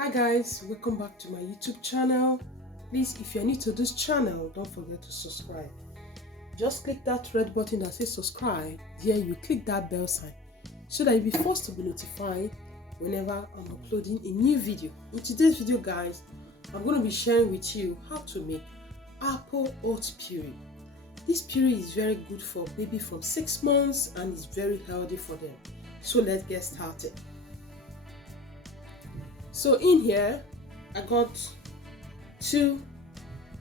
Hi guys, welcome back to my YouTube channel. Please, if you're new to this channel, don't forget to subscribe. Just click that red button that says subscribe. There you click that bell sign so that you'll be forced to be notified whenever I'm uploading a new video. In today's video guys, I'm going to be sharing with you how to make apple oat puree. This puree is very good for baby from 6 months and is very healthy for them. So let's get started. So in here, I got 2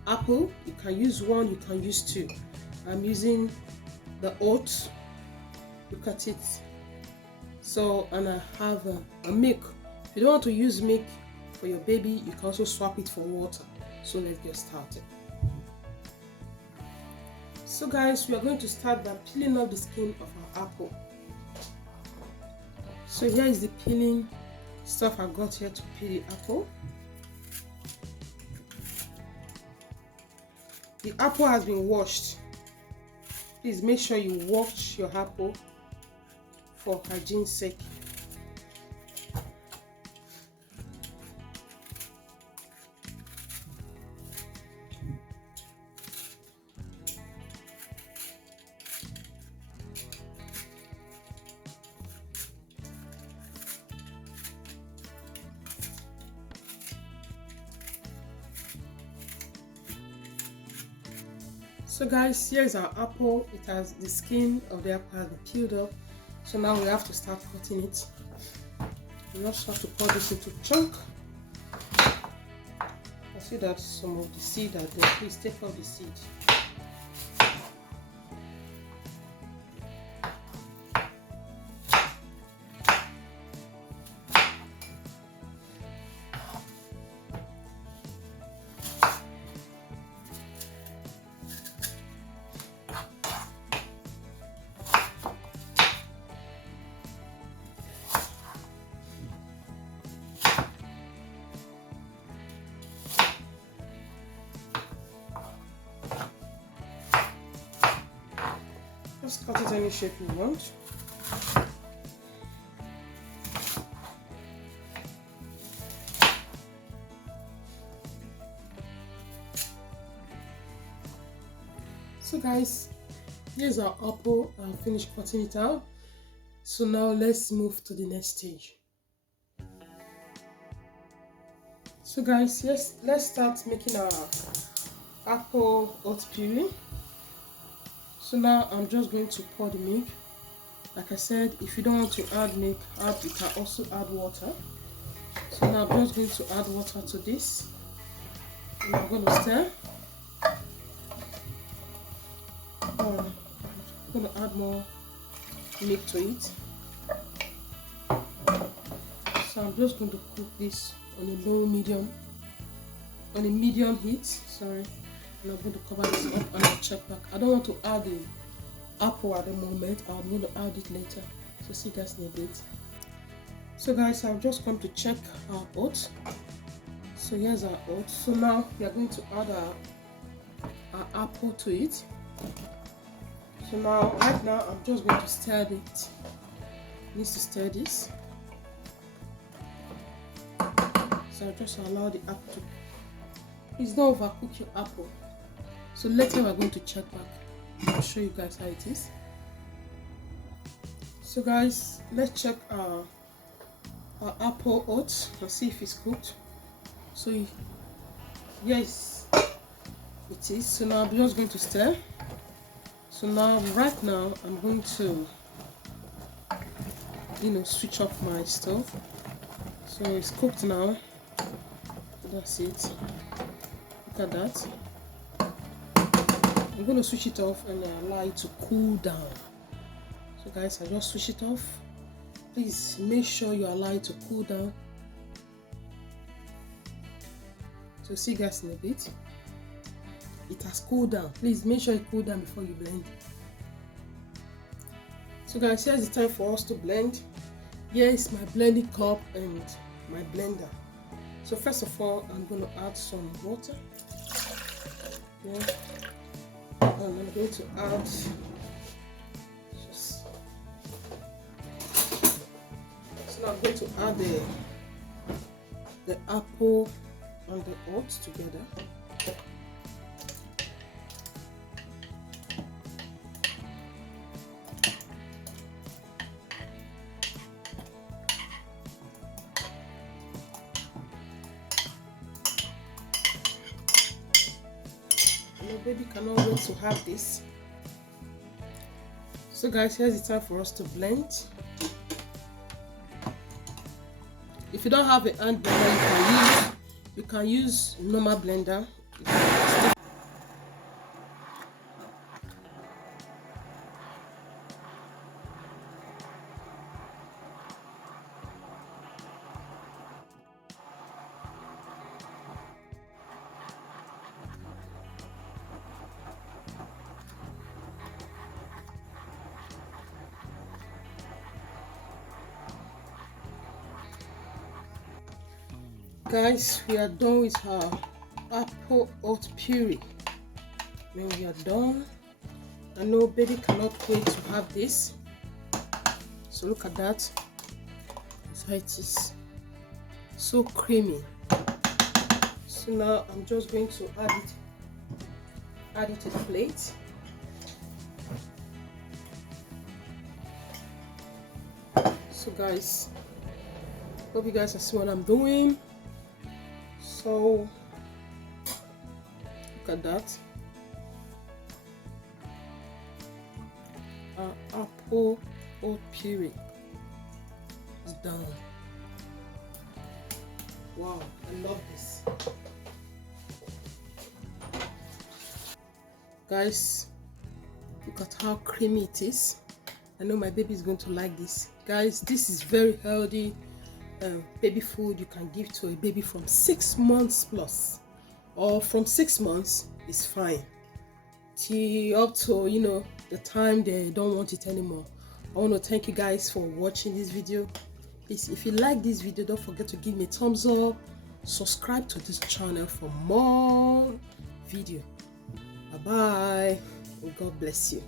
apple. You can use 1, you can use 2. I'm using the oat. Look at it. So, and I have a milk. If you don't want to use milk for your baby, you can also swap it for water. So let's get started. So guys, we are going to start by peeling off the skin of our apple. So here is the peeling stuff I got here to peel the apple. The apple has been washed. Please make sure you wash your apple for hygiene's sake. So guys, here's our apple. It has the skin of the apple has been peeled off. So now we have to start cutting it. We just have to cut this into chunk. I see that some of the seed are there. Please take out the seed. Just cut it any shape you want. So guys, here's our apple. I finished cutting it out. So now let's move to the next stage. So guys, yes, let's start making our apple oat puree. So now I'm just going to pour the milk. Like I said, if you don't want to add milk, you can also add water. So now I'm just going to add water to this. And I'm going to stir. I'm going to add more milk to it. So I'm just going to cook this on a medium heat. Sorry. And I'm going to cover this up and I'll check back. I don't want to add the apple at the moment. I'm going to add it later. So see you guys in a bit. So guys, I've just come to check our oats. So here's our oats. So now we are going to add our apple to it. So now, right now, I'm just going to stir it. Needs to stir this. So I'll just allow the apple to. Please don't overcook your apple. So later we're going to check back. I'll show you guys how it is. So guys, let's check our apple oats and see if it's cooked. So yes, it is. So now I'm just going to stir. So now right now I'm going to switch off my stove. So it's cooked now. So that's it. Look at that. I'm going to switch it off and allow it to cool down. So guys, I just switch it off. Please make sure you allow it to cool down. So see you guys in a bit. It has cooled down. Please make sure it cool down before you blend. So guys, here's the time for us to blend. Here is my blending cup and my blender. So first of all, I'm going to add some water. Yeah. And I'm going to add just so now I'm going to add the apple and the oats together. My baby cannot wait to have this. So guys, here's the time for us to blend. If you don't have a hand blender, you can use normal blender. Guys, we are done with our apple oat puree. When we are done, I know baby cannot wait to have this. So look at that. That's how it is. So creamy. So now I'm just going to add it to the plate. So guys, hope you guys are seeing what I'm doing. So look at that. Our apple oat puree is done. Wow, I love this. Guys, look at how creamy it is. I know my baby is going to like this. Guys, this is very healthy baby food you can give to a baby from 6 months plus, or from 6 months is fine till up to, you know, the time they don't want it anymore. I want to thank you guys for watching this video. Please, if you like this video, don't forget to give me a thumbs up, subscribe to this channel for more video. Bye bye, and God bless you.